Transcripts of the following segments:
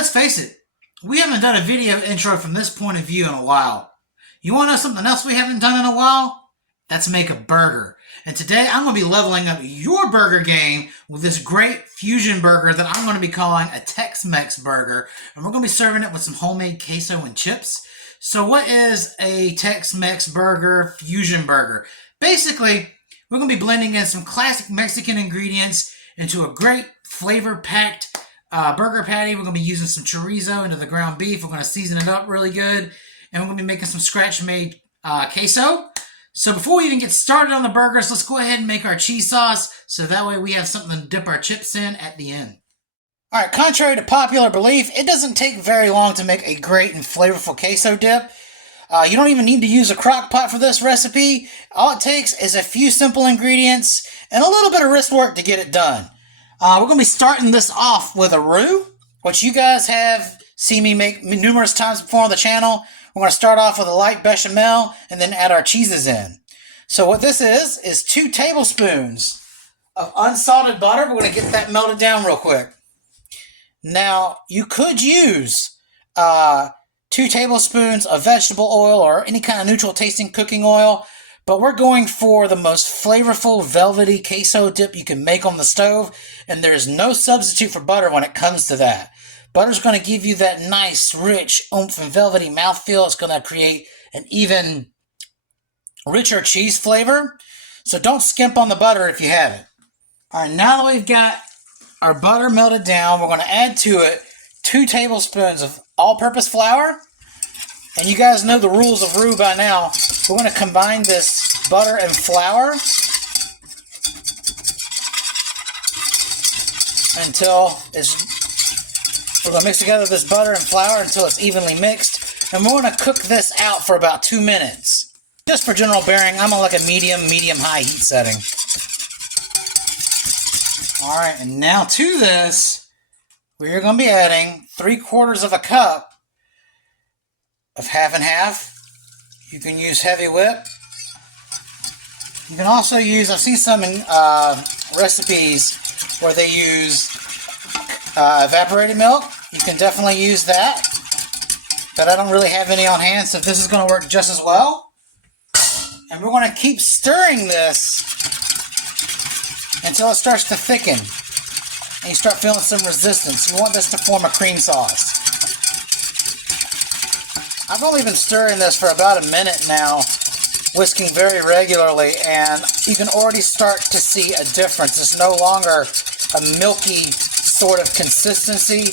let's face it, we haven't done a video intro from this point of view in a while. You want to know something else we haven't done in a while? That's make a burger. And today I'm going to be leveling up your burger game with this great fusion burger that I'm going to be calling a Tex-Mex burger. And we're going to be serving it with some homemade queso and chips. So what is a Tex-Mex burger, fusion burger? Basically, we're going to be blending in some classic Mexican ingredients into a great flavor-packed burger patty. We're going to be using some chorizo into the ground beef. We're going to season it up really good. And we're going to be making some scratch-made queso. So before we even get started on the burgers, let's go ahead and make our cheese sauce so that way we have something to dip our chips in at the end. Alright, contrary to popular belief, it doesn't take very long to make a great and flavorful queso dip. You don't even need to use a crock pot for this recipe. All it takes is a few simple ingredients and a little bit of wrist work to get it done. We're going to be starting this off with a roux, which you guys have seen me make numerous times before on the channel. We're going to start off with a light bechamel and then add our cheeses in. So what this is 2 tablespoons of unsalted butter. We're going to get that melted down real quick. Now, you could use 2 tablespoons of vegetable oil or any kind of neutral tasting cooking oil, but we're going for the most flavorful velvety queso dip you can make on the stove, and there's no substitute for butter when it comes to that. Butter's going to give you that nice, rich, oomph and velvety mouthfeel. It's going to create an even richer cheese flavor, so don't skimp on the butter if you have it. All right, now that we've got our butter melted down, we're going to add to it 2 tablespoons of all-purpose flour. And you guys know the rules of roux by now. We're going to combine this butter and flour until we're going to mix together this butter and flour until it's evenly mixed. And we're going to cook this out for about 2 minutes. Just for general bearing, I'm on like a medium-high heat setting. Alright, and now to this, we're going to be adding 3/4 cup of half and half. You can use heavy whip. You can also use, I've seen some recipes where they use evaporated milk. You can definitely use that, but I don't really have any on hand, so this is going to work just as well. And we're going to keep stirring this until it starts to thicken and you start feeling some resistance. You want this to form a cream sauce. I've only been stirring this for about a minute now, whisking very regularly, and you can already start to see a difference. It's no longer a milky sort of consistency.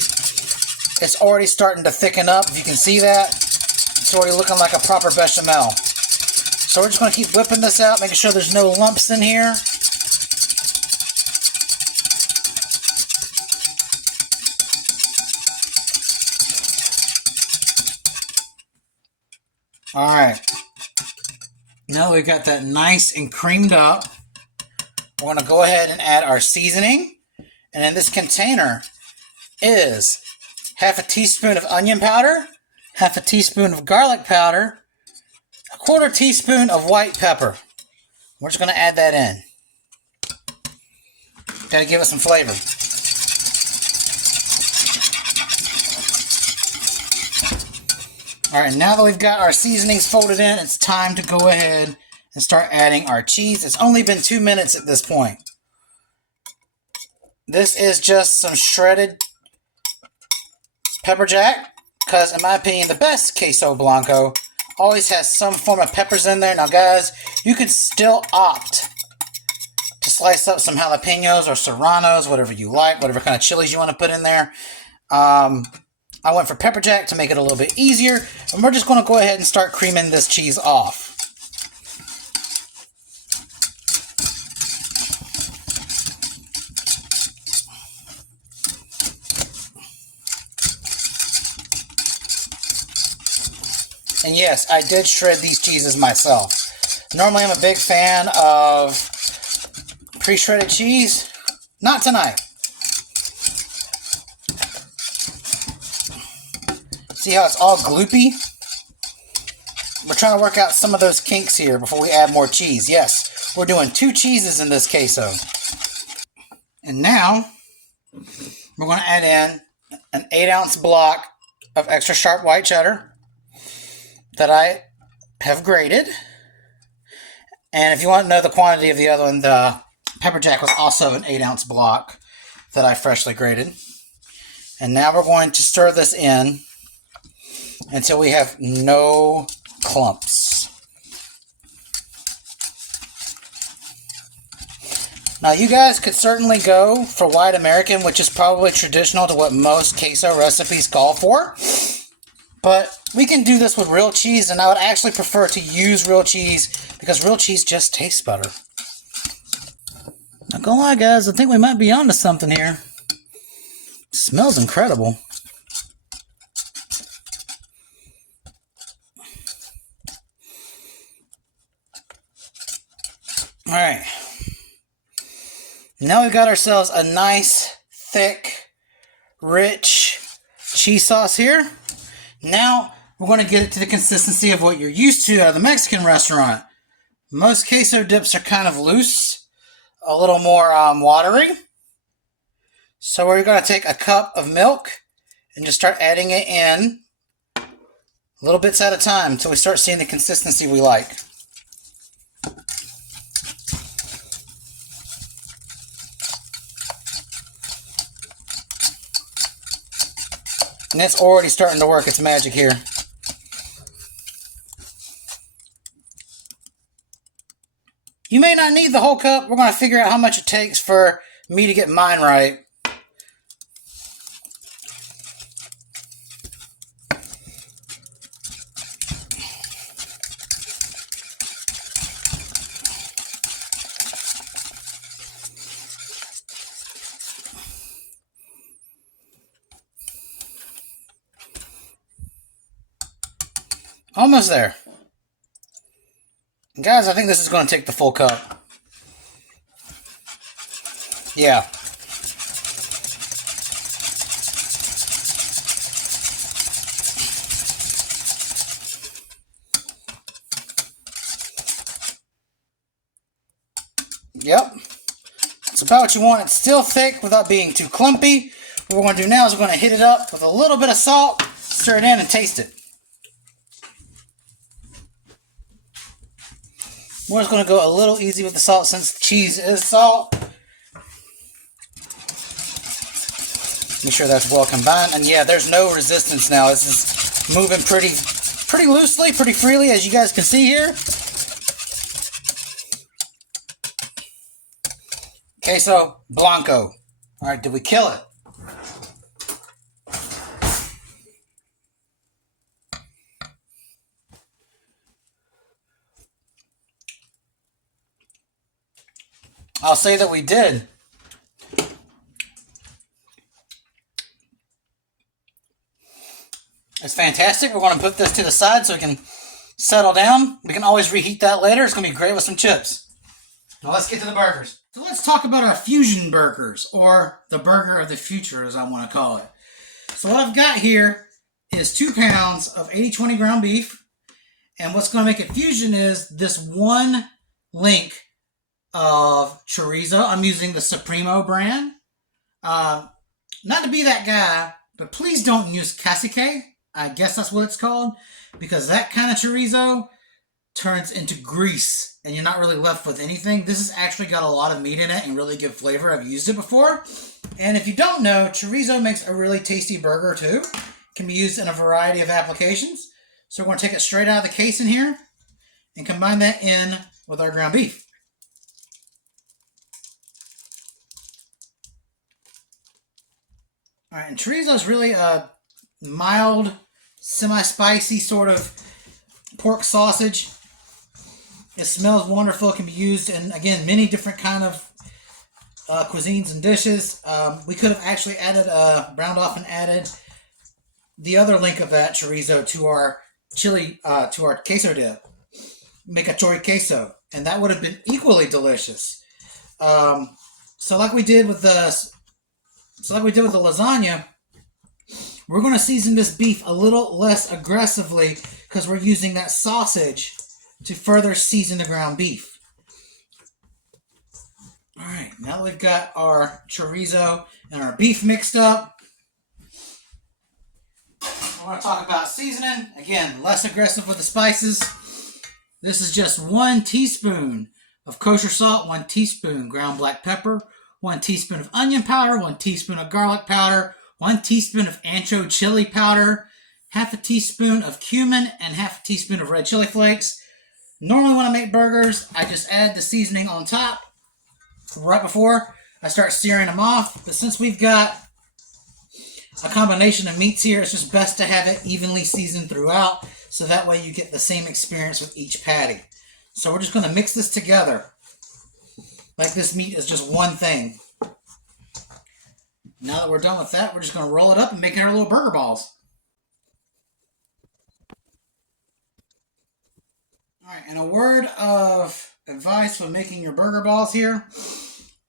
It's already starting to thicken up. If you can see that, it's already looking like a proper bechamel. So we're just going to keep whipping this out, making sure there's no lumps in here. Alright, now we've got that nice and creamed up, we're going to go ahead and add our seasoning. And in this container is 1/2 teaspoon of onion powder, 1/2 teaspoon of garlic powder, 1/4 teaspoon of white pepper. We're just going to add that in. Got to give it some flavor. Alright, now that we've got our seasonings folded in, it's time to go ahead and start adding our cheese. It's only been 2 minutes at this point. This is just some shredded pepper jack, because in my opinion, the best queso blanco always has some form of peppers in there. Now guys, you could still opt to slice up some jalapenos or serranos, whatever you like, whatever kind of chilies you want to put in there. I went for pepper jack to make it a little bit easier, and we're just going to go ahead and start creaming this cheese off. And yes, I did shred these cheeses myself. Normally I'm a big fan of pre-shredded cheese. Not tonight. See how it's all gloopy? We're trying to work out some of those kinks here before we add more cheese. Yes, we're doing 2 cheeses in this queso. And now, we're going to add in an 8-ounce block of extra sharp white cheddar that I have grated. And if you want to know the quantity of the other one, the pepper jack was also an 8-ounce block that I freshly grated. And now we're going to stir this in until we have no clumps. Now you guys could certainly go for white American, which is probably traditional to what most queso recipes call for. But we can do this with real cheese, and I would actually prefer to use real cheese because real cheese just tastes better. Not gonna lie, guys, I think we might be onto something here. It smells incredible. Alright. Now we've got ourselves a nice, thick, rich cheese sauce here. Now we're going to get it to the consistency of what you're used to out of the Mexican restaurant. Most queso dips are kind of loose, a little more watery. So we're going to take a cup of milk and just start adding it in little bits at a time until we start seeing the consistency we like. And it's already starting to work its magic here. You may not need the whole cup. We're going to figure out how much it takes for me to get mine right. Almost there. Guys, I think this is going to take the full cup. Yeah. Yep. It's about what you want. It's still thick without being too clumpy. What we're going to do now is we're going to hit it up with a little bit of salt, stir it in, and taste it. We're just going to go a little easy with the salt since the cheese is salt. Make sure that's well combined. And yeah, there's no resistance now. This is moving pretty loosely, pretty freely, as you guys can see here. Queso Blanco. All right, did we kill it? I'll say that we did. It's fantastic. We're going to put this to the side so it can settle down. We can always reheat that later. It's going to be great with some chips. Now let's get to the burgers. So let's talk about our fusion burgers, or the burger of the future, as I want to call it. So what I've got here is 2 pounds of 80-20 ground beef. And what's going to make it fusion is this one link of chorizo. I'm using the Supremo brand. Not to be that guy, but please don't use cacique. I guess that's what it's called, because that kind of chorizo turns into grease and you're not really left with anything. This has actually got a lot of meat in it and really good flavor. I've used it before. And if you don't know, chorizo makes a really tasty burger too. It can be used in a variety of applications. So we're going to take it straight out of the case in here and combine that in with our ground beef. All right, and chorizo is really a mild, semi-spicy sort of pork sausage. It smells wonderful. It can be used in, again, many different kind of cuisines and dishes. We could have actually added, browned off and added the other link of that chorizo to our chili, to our queso dip. Make a chorizo, and that would have been equally delicious. So like we did with the lasagna, we're going to season this beef a little less aggressively because we're using that sausage to further season the ground beef. All right, now that we've got our chorizo and our beef mixed up, we're going to talk about seasoning. Again, less aggressive with the spices. This is just 1 teaspoon of kosher salt, 1 teaspoon ground black pepper, 1 teaspoon of onion powder, 1 teaspoon of garlic powder, 1 teaspoon of ancho chili powder, half a teaspoon of cumin, and half a teaspoon of red chili flakes. Normally when I make burgers, I just add the seasoning on top right before I start searing them off. But since we've got a combination of meats here, it's just best to have it evenly seasoned throughout, so that way you get the same experience with each patty. So we're just going to mix this together like this meat is just one thing. Now that we're done with that, we're just going to roll it up and make our little burger balls. Alright, and a word of advice when making your burger balls here.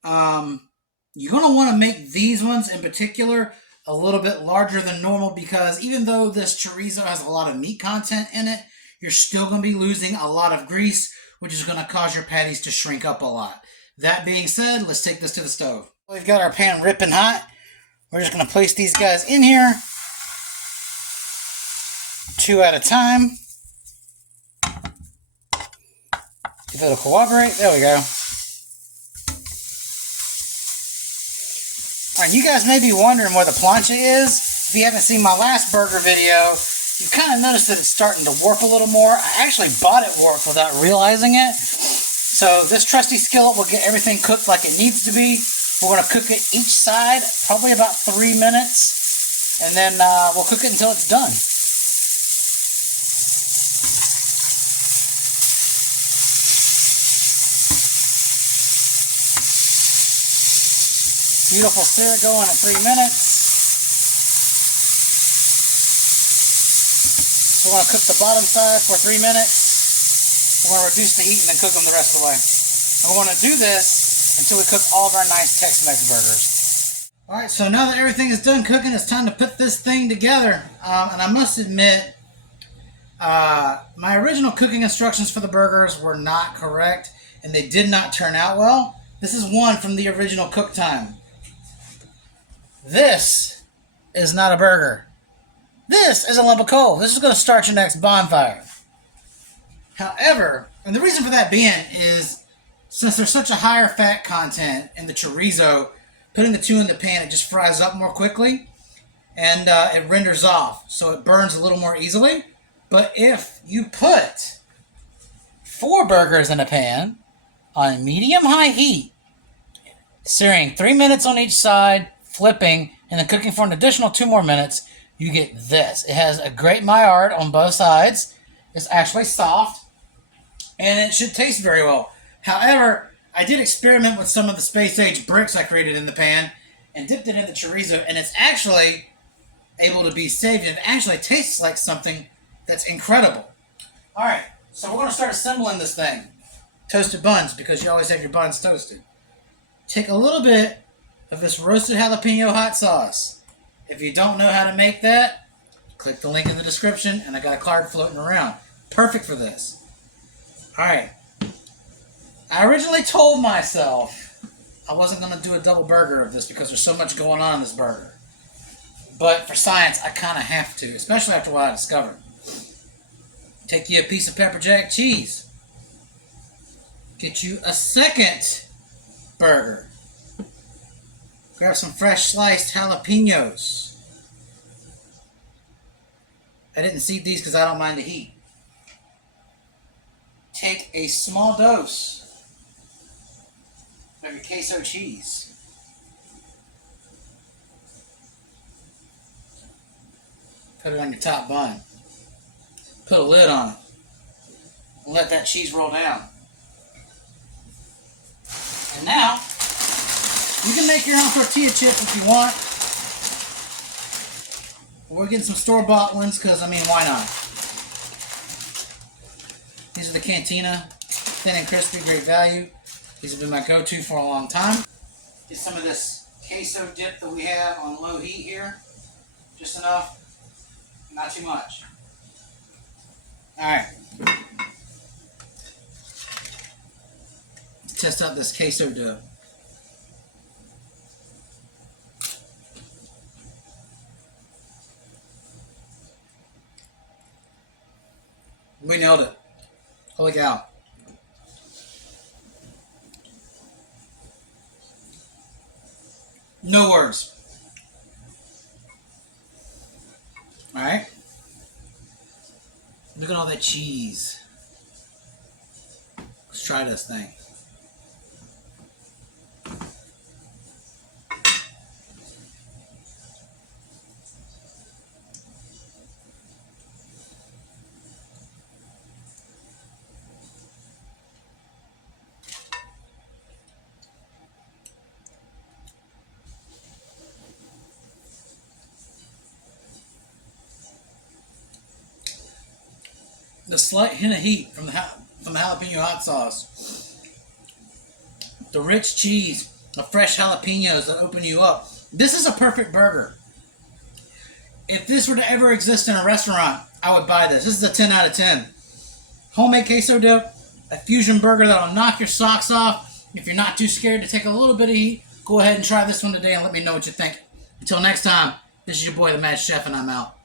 You're going to want to make these ones in particular a little bit larger than normal, because even though this chorizo has a lot of meat content in it, you're still going to be losing a lot of grease, which is going to cause your patties to shrink up a lot. That being said, let's take this to the stove. We've got our pan ripping hot. We're just going to place these guys in here, 2 at a time. If it'll cooperate, there we go. Alright, you guys may be wondering where the plancha is. If you haven't seen my last burger video, you kind of noticed that it's starting to warp a little more. I actually bought it warped without realizing it. So this trusty skillet will get everything cooked like it needs to be. We're going to cook it each side, probably about 3 minutes. And then we'll cook it until it's done. Beautiful sear going at 3 minutes. So we're going to cook the bottom side for 3 minutes. We're going to reduce the heat and then cook them the rest of the way. And we're going to do this until we cook all of our nice Tex-Mex burgers. Alright, so now that everything is done cooking, it's time to put this thing together. And I must admit, my original cooking instructions for the burgers were not correct, and they did not turn out well. This is one from the original cook time. This is not a burger. This is a lump of coal. This is going to start your next bonfire. However, and the reason for that being is, since there's such a higher fat content in the chorizo, putting the 2 in the pan, it just fries up more quickly, and it renders off, so it burns a little more easily. But if you put 4 burgers in a pan on medium-high heat, searing 3 minutes on each side, flipping, and then cooking for an additional 2 more minutes, you get this. It has a great Maillard on both sides. It's actually soft, and it should taste very well. However, I did experiment with some of the space-age bricks I created in the pan and dipped it in the chorizo, and it's actually able to be saved, and it actually tastes like something that's incredible. Alright, so we're going to start assembling this thing. Toasted buns, because you always have your buns toasted. Take a little bit of this roasted jalapeno hot sauce. If you don't know how to make that, click the link in the description, and I got a card floating around. Perfect for this. Alright. I originally told myself I wasn't going to do a double burger of this because there's so much going on in this burger. But for science, I kind of have to, especially after what I discovered. Take you a piece of pepper jack cheese. Get you a second burger. Grab some fresh sliced jalapenos. I didn't seed these because I don't mind the heat. Take a small dose of your queso cheese. Put it on your top bun. Put a lid on it. And let that cheese roll down. And now, you can make your own tortilla chips if you want. We're getting some store-bought ones because, I mean, why not? These are the Cantina, thin and crispy, great value. These have been my go-to for a long time. Get some of this queso dip that we have on low heat here. Just enough, not too much. Alright. Test out this queso dough. We nailed it. Holy cow. No words. Alright? Look at all that cheese. Let's try this thing. The slight hint of heat from the jalapeno hot sauce, the rich cheese, the fresh jalapenos that open you up. This is a perfect burger. If this were to ever exist in a restaurant, I would buy this. This is a 10 out of 10. Homemade queso dip, a fusion burger that'll knock your socks off. If you're not too scared to take a little bit of heat, go ahead and try this one today and let me know what you think. Until next time, this is your boy, the Mad Chef, and I'm out.